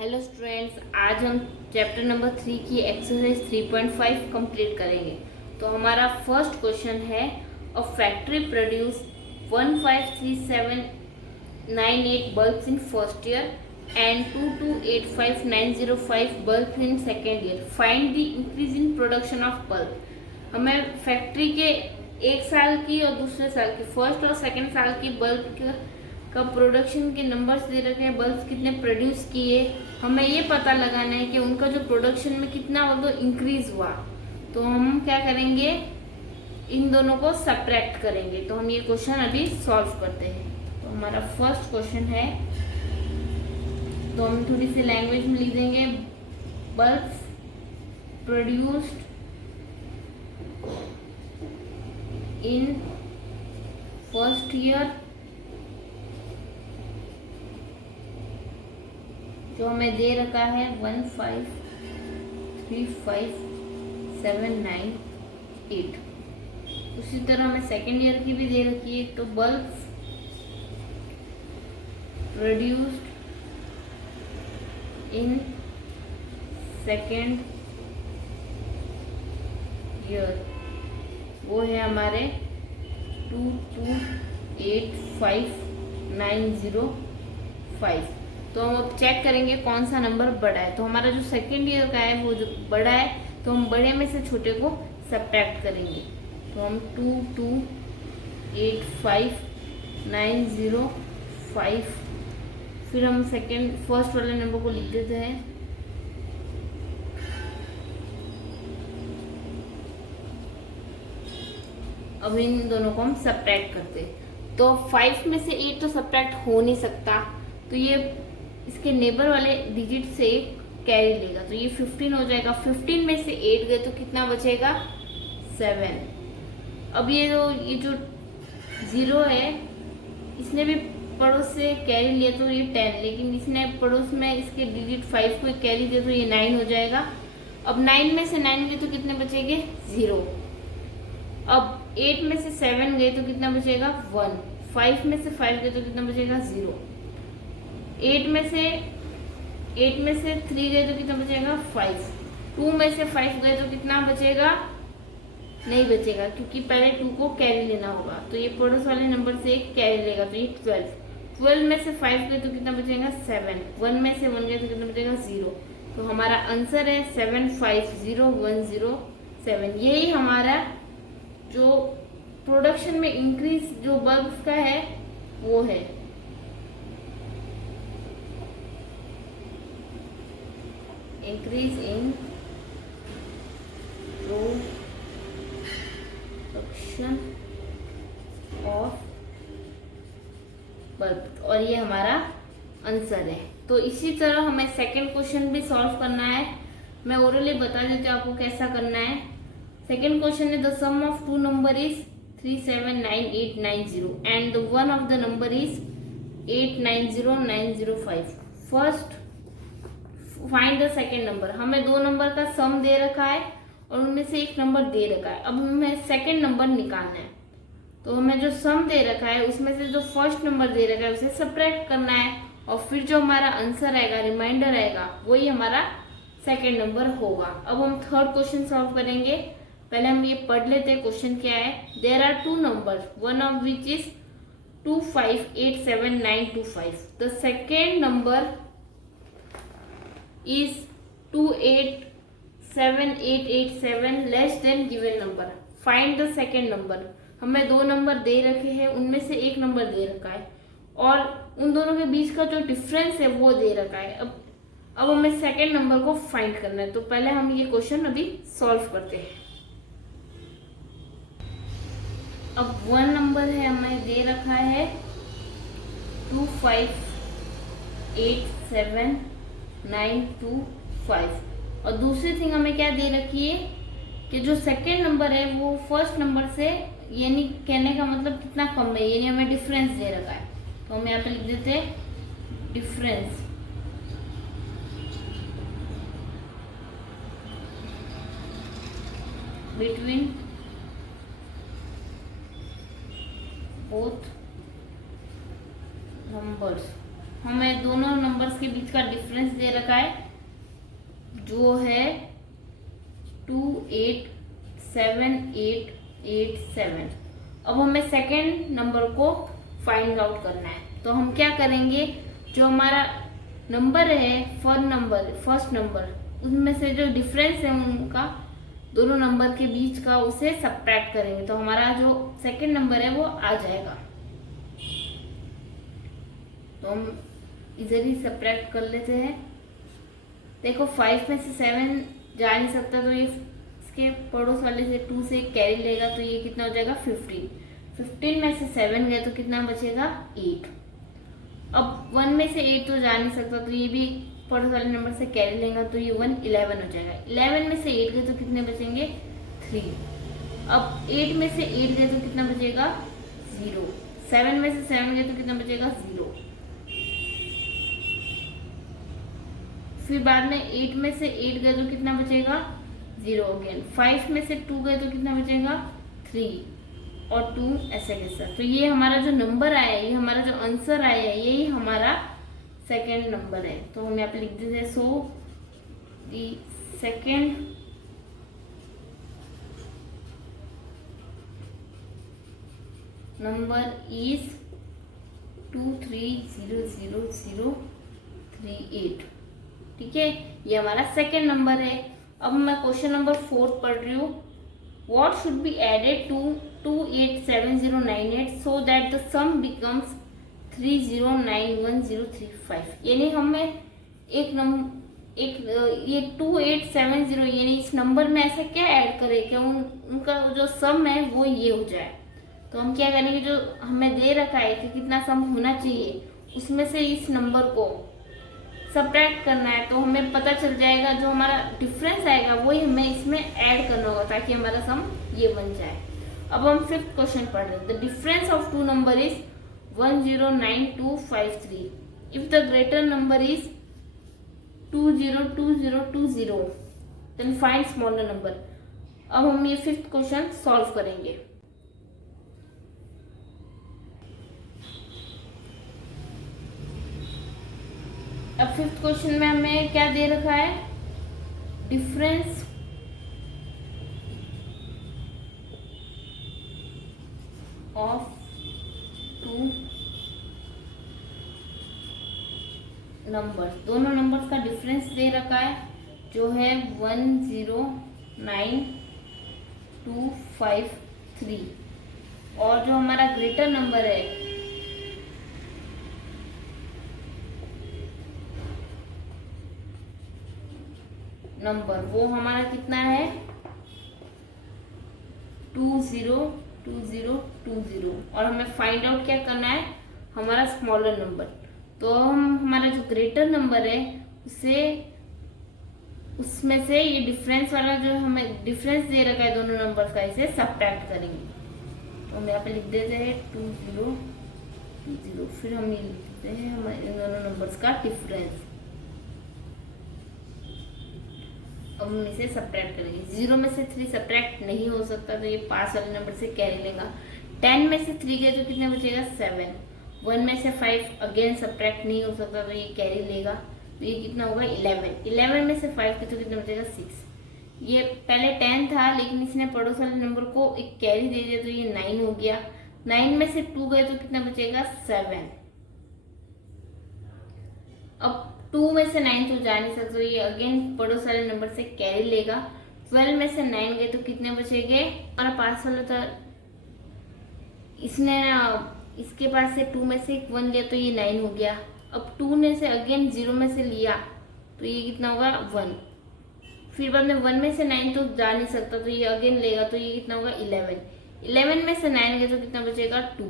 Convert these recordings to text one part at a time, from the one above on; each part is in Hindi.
हेलो स्टूडेंट्स, आज हम चैप्टर नंबर 3 की एक्सरसाइज 3.5 कंप्लीट करेंगे। तो हमारा फर्स्ट क्वेश्चन है, a factory produce 1537908 bulbs in first year and 2285905 bulb in second year. Find the increase in production of bulb. हमें फैक्ट्री के एक साल की और दूसरे साल की, फर्स्ट और सेकेंड साल की बल्ब का प्रोडक्शन के नंबर्स दे रखे हैं, बल्ब कितने प्रोड्यूस किए। हमें ये पता लगाना है कि उनका जो प्रोडक्शन में कितना वो इंक्रीज हुआ। तो हम क्या करेंगे, इन दोनों को सब्ट्रैक्ट करेंगे। तो हम ये क्वेश्चन अभी सॉल्व करते हैं। तो हमारा फर्स्ट क्वेश्चन है, तो हम थोड़ी सी लैंग्वेज में लिख देंगे, bulb produced in first year जो हमें दे रखा है 1535798। उसी तरह हमें सेकेंड ईयर की भी दे रखी है। तो bulb produced in second year वो है हमारे 2285905। तो हम अब चेक करेंगे कौन सा नंबर बड़ा है। तो हमारा जो सेकेंड ईयर का है वो जो बड़ा है, तो हम बड़े में से छोटे को सब्ट्रैक्ट करेंगे। तो हम 2285905, फिर हम फर्स्ट वाले नंबर को लिख देते हैं। अब इन दोनों को हम सब्ट्रैक्ट करते हैं। तो 5 में से 8 तो सब्ट्रैक्ट हो नहीं सकता, तो ये इसके नेबर वाले डिजिट से कैरी लेगा, तो ये 15 हो जाएगा। 15 में से 8 गए तो कितना बचेगा, 7। अब ये जो 0 है, इसने भी पड़ोस से कैरी लिया तो ये 10, लेकिन इसने पड़ोस में इसके डिजिट 5 को कैरी दिया तो ये 9 हो जाएगा। अब 9 में से 9 गए तो कितने बचेंगे, 0। अब 8 में से 7 गए तो कितना बचेगा, 1। 5 में से 5 गए तो कितना बचेगा, 0। 8 में से 3 गए तो कितना बचेगा, 5। 2 में से 5 गए तो कितना बचेगा, नहीं बचेगा, क्योंकि पहले 2 को कैरी लेना होगा। तो ये पड़ोस वाले नंबर से एक कैरी लेगा, तो ये 12। 12 में से 5 गए तो कितना बचेगा, 7। 1 में से 1 गए तो कितना बचेगा, 0। तो हमारा आंसर है 750107। यही हमारा जो प्रोडक्शन में इंक्रीज जो बल्ब का है वो है। Increase in production of bulb, और ये हमारा आंसर है। तो इसी तरह हमें सेकंड क्वेश्चन भी सॉल्व करना है। मैं ओरली बता देती हूँ आपको कैसा करना है। सेकंड क्वेश्चन है, the sum of two number is 379890 and the one of the number is 890905। First find the second number. हमें दो नंबर का सम दे रखा है और उनमें से एक नंबर दे रखा है। अब हमें सेकेंड नंबर निकालना है। तो हमें जो सम दे रखा है उसमें से जो फर्स्ट नंबर दे रखा है उसे सब्ट्रैक्ट करना है, और फिर जो हमारा आंसर आएगा, रिमाइंडर आएगा, वही हमारा सेकेंड नंबर होगा। अब हम थर्ड क्वेश्चन सॉल्व करेंगे। पहले हम ये पढ़ लेते हैं क्वेश्चन क्या है। There are two number, one of which is 2587925। The second number is 287887 less than given number. Find the second number. हमें दो नंबर दे रखे हैं, उनमें से एक नंबर दे रखा है और उन दोनों के बीच का जो डिफरेंस है वो दे रखा है। अब हमें सेकेंड नंबर को फाइंड करना है। तो पहले हम ये क्वेश्चन अभी सॉल्व करते हैं। अब वन नंबर है, हमें दे रखा है 2587925, और दूसरी थिंग हमें क्या दे रखी है कि जो सेकेंड नंबर है वो फर्स्ट नंबर से, यानी कहने का मतलब कितना कम है, यानी हमें डिफरेंस दे रखा है। तो हम यहाँ पे लिख देते हैं डिफरेंस बिटवीन बोथ नंबर्स। हमें दोनों नंबर्स के बीच का का डिफरेंस दे रखा है जो है 287887। अब हमें सेकेंड नंबर को फाइंड आउट करना है। तो हम क्या करेंगे, जो हमारा नंबर है फर्स्ट नंबर उसमें से जो डिफरेंस है उनका दोनों नंबर के बीच का उसे सब्ट्रैक्ट करेंगे, तो हमारा जो सेकेंड नंबर है वो आ जाएगा। तो हम इधर ही सब्ट्रैक्ट कर लेते हैं। देखो 5 में से 7 जा नहीं सकता, तो ये इसके पड़ोस वाले से 2 से कैरी लेगा, तो ये कितना हो जाएगा 15। 15 में से 7 गए तो कितना बचेगा 8। अब 1 में से 8 तो जा नहीं सकता, तो ये भी पड़ोस वाले नंबर से कैरी लेगा, तो ये 1 11 हो जाएगा। 11 में से 8 गए तो कितने बचेंगे 3। अब 8 में से 8 गए तो कितना बचेगा 0। 7 में से 7 गए तो कितना बचेगा 0। फिर बाद में 8 में से 8 गए तो कितना बचेगा 0 अगेन। 5 में से 2 गए तो कितना बचेगा 3 और 2 ऐसे कैसा। तो ये हमारा जो नंबर आया है, ये हमारा जो आंसर आया है, यही हमारा सेकेंड नंबर है। तो हम यहाँ पे लिख देते हैं, so the second number is 23000038। ठीक है, ये हमारा सेकेंड नंबर है। अब मैं क्वेश्चन नंबर 4 पढ़ रही हूँ। What should be added to 287098 so that the sum becomes 30911035। यानी हमें ये 2870 यानी इस नंबर में ऐसा क्या ऐड करें कि उनका जो सम है वो ये हो जाए। तो हम क्या करेंगे, जो हमें दे रखा है कि कितना सम होना चाहिए उसमें से इस नंबर को सब्ट्रैक्ट करना है, तो हमें पता चल जाएगा जो हमारा डिफरेंस आएगा वही हमें इसमें ऐड करना होगा ताकि हमारा सम ये बन जाए। अब हम 5th क्वेश्चन पढ़ रहे हैं। The difference of two number is 109253। If the greater number is 202020 then find smaller number. अब हम ये 5th क्वेश्चन सॉल्व करेंगे। अब 5th क्वेश्चन में हमें क्या दे रखा है, डिफरेंस ऑफ टू नंबर्स। दोनों नंबर्स का डिफरेंस दे रखा है जो है 109253 और जो हमारा ग्रेटर नंबर है नंबर वो हमारा कितना है 202020 और हमें फाइंड आउट क्या करना है हमारा स्मॉलर नंबर। तो हम हमारा जो ग्रेटर नंबर है उसमें से ये डिफरेंस वाला जो हमें डिफरेंस दे रखा है दोनों नंबर का, इसे सब्ट्रैक्ट करेंगे। तो हम यहाँ पे लिख देते हैं 2020, फिर हम ये लिखते हैं हमारे इन दोनों नंबर्स का डिफरेंस। अब हम इसे सब्ट्रैक्ट करेंगे। 0 में से 3 सब्ट्रैक्ट नहीं हो सकता, तो ये पास वाले नंबर से कैरी लेगा। 10 में से 3 गए तो कितना बचेगा 7। 1 में से 5 अगेन सब्ट्रैक्ट नहीं हो सकता, तो ये कैरी लेगा, तो ये कितना होगा 11। 11 में से 5 गए तो कितना बचेगा 6। ये पहले 10 था लेकिन इसने पड़ोस वाले नंबर को एक कैरी दे दिया, तो ये 9 हो गया। 9 में से 2 गए तो कितना बचेगा 7। अब 2 में से 9 तो जा नहीं सकते, ये अगेन पड़ोस वाले नंबर से कैरी लेगा। 12 में से 9 गए तो कितने बचेंगे, और पास वाला था इसने इसके पास से 2 में से 1 लिया तो ये 9 हो गया। अब 2 में से अगेन 0 में से लिया तो ये कितना होगा 1। फिर बाद में 1 में से 9 तो जा नहीं सकता, तो ये अगेन लेगा, तो ये कितना होगा 11। 11 में से 9 गए तो कितना बचेगा 2।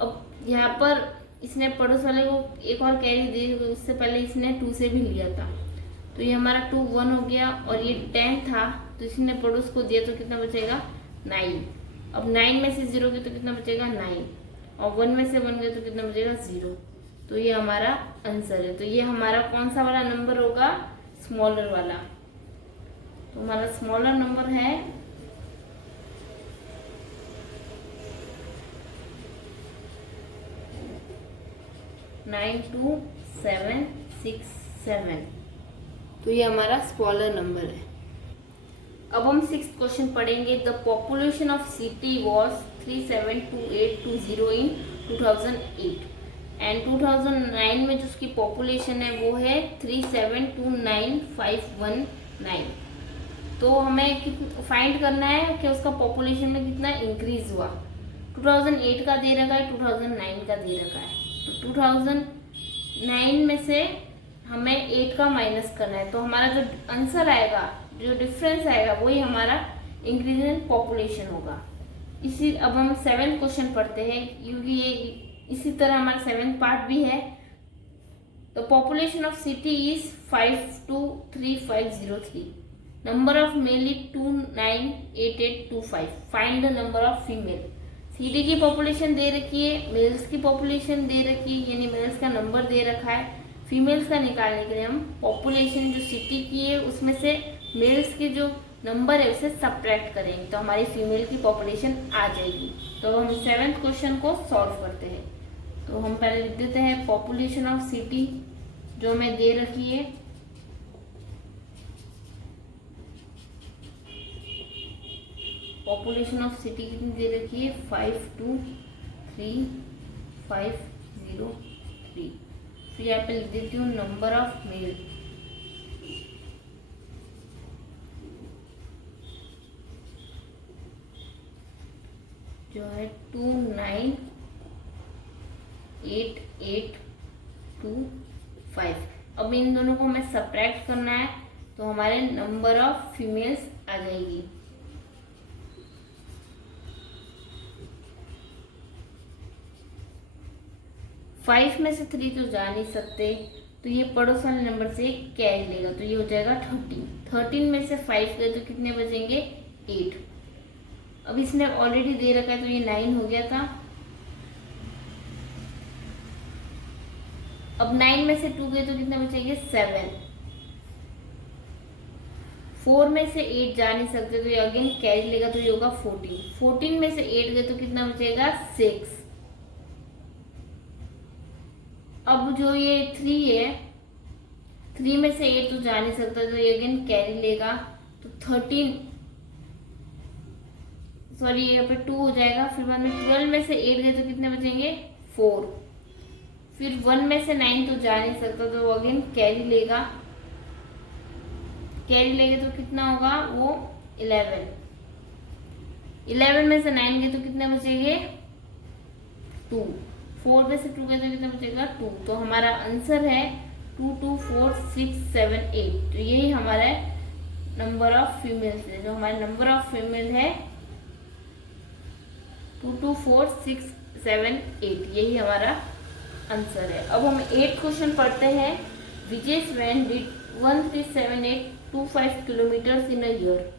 अब यहाँ पर इसने पड़ोस वाले को एक और कैरी दी, उससे पहले इसने 2 से भी लिया था, तो ये हमारा 2 1 हो गया। और ये 10 था तो इसने पड़ोस को दिया, तो कितना बचेगा 9। अब 9 में से 0 गए तो कितना बचेगा 9, और 1 में से 1 गए तो कितना बचेगा 0। तो ये हमारा आंसर है। तो ये हमारा कौन सा वाला नंबर होगा, स्मॉलर वाला। तो हमारा स्मॉलर नंबर है 9276। 6, 7, तो ये हमारा स्मॉलर नंबर है। अब हम 6th क्वेश्चन पढ़ेंगे। The population of city was 372820 in 2008 and 2009 में जो उसकी पॉपुलेशन है वो है 3729519। तो हमें फाइंड करना है कि उसका पॉपुलेशन में कितना इंक्रीज हुआ। 2008 का दे रखा है, 2009 का दे रखा है। तो 2009 में से हमें 8 का माइनस करना है, तो हमारा जो आंसर आएगा, जो डिफरेंस आएगा, वही हमारा इंक्रीज इन पॉपुलेशन होगा। इसी अब हम 7th क्वेश्चन पढ़ते हैं, क्योंकि ये इसी तरह हमारा 7th पार्ट भी है। The population of city is 523503। Number of male is 298825। Find the number of female. City की पॉपुलेशन दे रखी है, मेल्स की पॉपुलेशन दे रखी है, यानी मेल्स का नंबर दे रखा है। फीमेल्स का निकालने के लिए हम पॉपुलेशन जो सिटी की है उसमें से मेल्स के जो नंबर है उसे सब्ट्रैक्ट करेंगे, तो हमारी फीमेल की पॉपुलेशन आ जाएगी। तो हम 7th क्वेश्चन को सॉल्व करते हैं। तो हम पहले लिख देते हैं पॉपुलेशन ऑफ सिटी जो हमें दे रखी है। पॉपुलेशन ऑफ सिटी कितनी दे रखी है? 523503। फिर यहाँ पे लिख देती हूँ नंबर ऑफ मेल। जो है 298825। अब इन दोनों को हमें सब्ट्रैक्ट करना है, तो हमारे नंबर ऑफ फीमेल्स आ जाएगी। फाइव में से 3 तो जा नहीं सकते, तो ये पड़ोस वाले नंबर से कैरी लेगा, तो ये हो जाएगा 13। 13 में से 5 गए तो कितने बचेंगे? 8। अब इसने ऑलरेडी दे रखा है तो ये 9 हो गया था। अब 9 में से 2 गए तो कितने बचेंगे? 7। 4 में से 8 जा नहीं सकते, तो ये अगेन कैरी लेगा, तो ये होगा 14। 14 में से 8 गए तो कितना बचेगा? 6। अब जो ये 3 है, 3 में से 8 तो जा नहीं सकता, तो ये अगेन कैरी लेगा, तो 13, सॉरी यहाँ पे 2 हो जाएगा। फिर बाद में 12 में से 8 गए तो कितने बचेंगे? 4। फिर 1 में से 9 तो जा नहीं सकता, तो अगेन कैरी लेगा, कैरी लेंगे तो कितना होगा? वो 11। 11 में से 9 गए तो कितने बचेंगे? 2। 4 में से 2 गए तो कितना बचेगा? 2। तो हमारा आंसर है 2, 2, 4, 6, 7, 8। तो यही हमारा नंबर ऑफ फीमेल्स है। जो हमारा नंबर ऑफ फीमेल है 2, 2, 4, 6, 7, 8, यही हमारा आंसर है। अब हम 8th क्वेश्चन पढ़ते हैं। Vijay's van did 137825 kilometre in a year.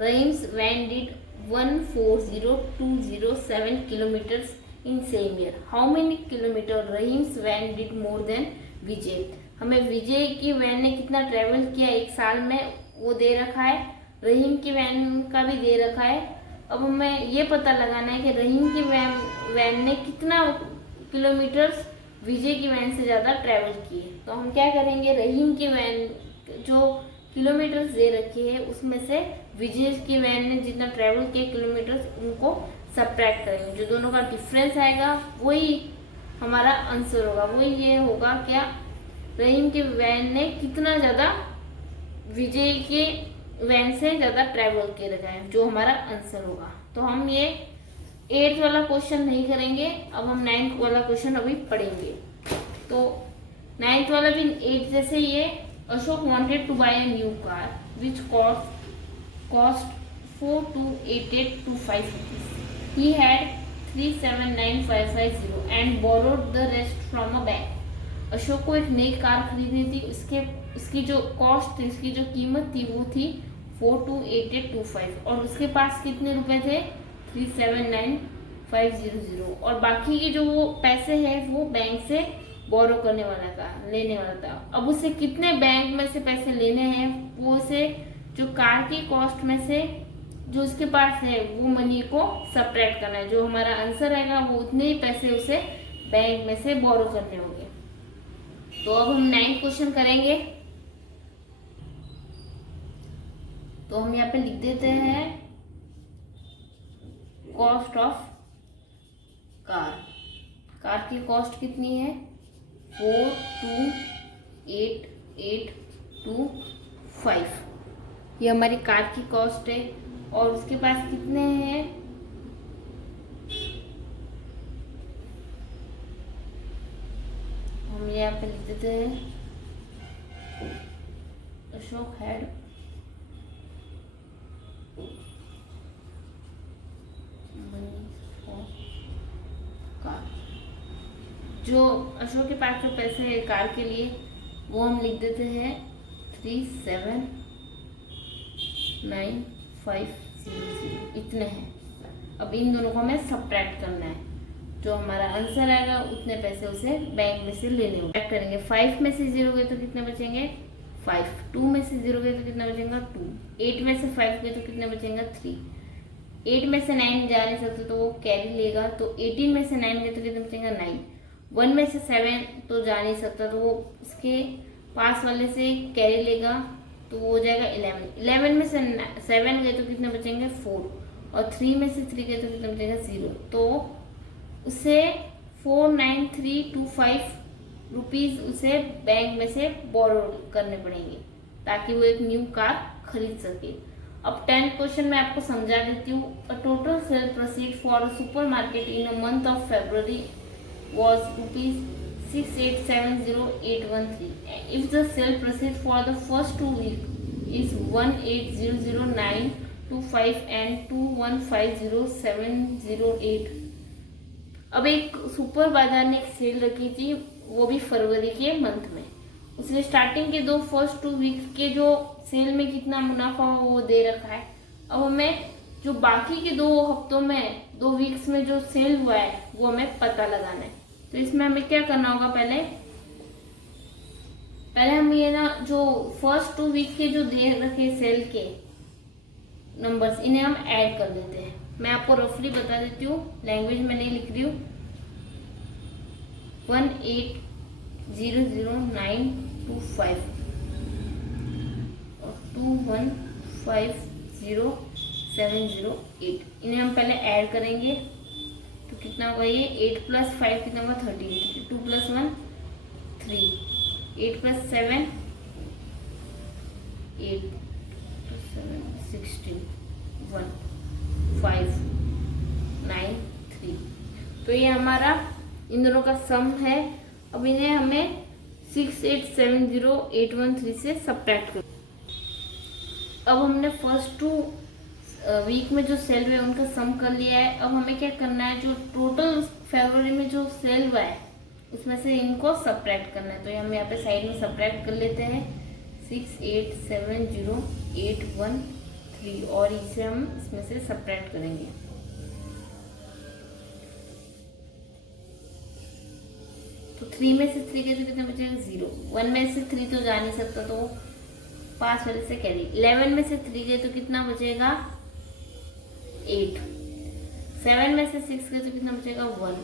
Rahim's van did 140207 kilometre in same year. How many kilometre Rahim's van did more than Vijay. हमें विजय की वैन ने कितना ट्रेवल किया एक साल में वो दे रखा है, रहीम की वैन का भी दे रखा है। अब हमें ये पता लगाना है कि रहीम की वैन ने कितना किलोमीटर्स विजय की वैन से ज़्यादा ट्रैवल किए। तो हम क्या करेंगे, रहीम की वैन जो किलोमीटर्स दे रखी है उसमें से विजय की वैन ने जितना ट्रैवल किया किलोमीटर्स उनको सब्ट्रैक्ट करेंगे। जो दोनों का डिफरेंस आएगा वही हमारा आंसर होगा। वही ये होगा क्या, रहीम की वैन ने कितना ज़्यादा विजय के वैन से ज़्यादा ट्रैवल किए रखा है, जो हमारा आंसर होगा। तो हम ये 8th वाला क्वेश्चन नहीं करेंगे, अब हम 9th वाला क्वेश्चन अभी पढ़ेंगे। तो 9th वाला भी 8 जैसे ही है। Ashok wanted to buy a new car which cost 428825 rupees. He had 379550 and borrowed the rest from a bank. Ashok को एक नई कार खरीदनी थी, उसकी जो कॉस्ट थी, उसकी जो कीमत थी वो थी 428825 और उसके पास कितने रुपए थे? 379500 और बाकी के जो वो पैसे हैं वो बैंक से बोरो करने वाला था, लेने वाला था। अब उसे कितने बैंक में से पैसे लेने हैं, वो उसे जो कार की कॉस्ट में से जो उसके पास है वो मनी को सब्ट्रैक्ट करना है। जो हमारा आंसर आएगा वो उतने ही पैसे उसे बैंक में से बोरो करने होंगे। तो अब हम 9 क्वेश्चन करेंगे। तो हम यहाँ पे लिख देते हैं कॉस्ट ऑफ कार की कॉस्ट कितनी है 428825। ये हमारी कार की कॉस्ट है और उसके पास कितने हैं हम यहाँ पे लिख देते हैं अशोक हैड जो अशोक के पास जो पैसे है कार के लिए वो हम लिख देते हैं 379500 इतने हैं। अब इन दोनों को हमें सब्ट्रैक्ट करना है, जो हमारा आंसर आएगा उतने पैसे उसे बैंक में से लेने होंगे। करेंगे 5 में से 0 गए तो कितने बचेंगे 5, 2 में से 0 गए तो कितना बचेगा 2, 8 में से 5 गए तो कितना बचेगा 3, 8 में से 9 जा नहीं सकते तो वो कैरी लेगा, तो 18 में से 9 गए तो कितना बचेगा 9, 1 में से 7 तो जा नहीं सकता तो वो उसके पास वाले से कैरी लेगा तो वो हो जाएगा 11, 11 में से 7 गए तो कितने बचेंगे 4 और 3 में से 3 गए तो कितना बचेगा 0, तो उसे 49325 रुपीज उसे बैंक में से बोरो करने पड़ेंगे ताकि वो एक न्यू कार खरीद सके। अब 10 क्वेश्चन मैं आपको समझा देती हूँ। A total sale proceed for a super market in a month of February was rupees 6870813. If the sale proceed for the first 2 weeks is 1800925 and 2150708. अब एक सुपर बाजार ने एक सेल रखी थी, वो भी फरवरी के मंथ में। उसने स्टार्टिंग के फर्स्ट 2 वीक्स के जो सेल में कितना मुनाफा हो वो दे रखा है। अब हमें जो बाकी के 2 हफ्तों में 2 वीक्स में जो सेल हुआ है वो हमें पता लगाना है। तो इसमें हमें क्या करना होगा, पहले हम ये ना जो फर्स्ट 2 वीक के जो दे रखे सेल के नंबर्स इन्हें हम ऐड कर देते हैं। मैं आपको रफली बता देती हूँ, लैंग्वेज में नहीं लिख रही हूँ। 1800925 और 2150708 इन्हें हम पहले ऐड करेंगे तो कितना होगा ये 8 + 5 कितना होगा 13, 2 + 1 3, 8 + 7 8 + 7 16 1 5 9 3। तो ये हमारा इन दोनों का सम है। अब इन्हें हमें 6870813 से सब्ट्रैक्ट कर। अब हमने फर्स्ट 2 वीक में जो सेल हुए उनका सम कर लिया है। अब हमें क्या करना है, जो टोटल फरवरी में जो सेल हुआ है उसमें से इनको सब्ट्रैक्ट करना है। तो हम यहाँ पे साइड में सब्ट्रैक्ट कर लेते हैं 6870813 और इसे हम इसमें से सब्ट्रैक्ट करेंगे। तो 3 में से 3 गए तो कितना बचेगा 0, 1 में से 3 तो जा नहीं सकता तो पास वाले से कैरी, 11 में से 3 गए तो कितना बचेगा 8, 7 में से 6 गए तो कितना बचेगा 1,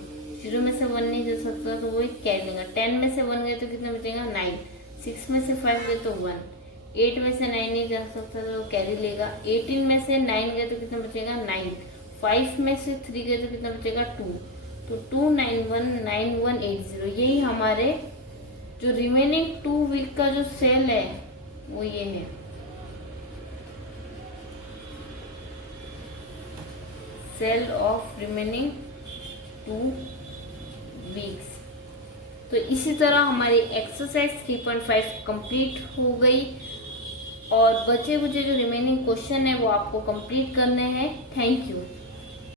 0 में से 1 नहीं जा सकता तो वो एक कैरी लेगा, 10 में से 1 गए तो कितना बचेगा 9, 6 में से 5 गए तो 1, 8 में से 9 नहीं जा सकता तो कैरी लेगा, 18 में से 9 गए तो कितना बचेगा 9, 5 में से 3 गए तो कितना बचेगा 2, तो 2919180। यही हमारे जो रिमेनिंग 2 वीक का जो सेल है वो ये है। Sale of remaining 2 weeks. तो इसी तरह हमारी एक्सरसाइज 3.5 कंप्लीट हो गई और बचे जो रिमेनिंग क्वेश्चन है वो आपको कंप्लीट करने हैं। Thank you.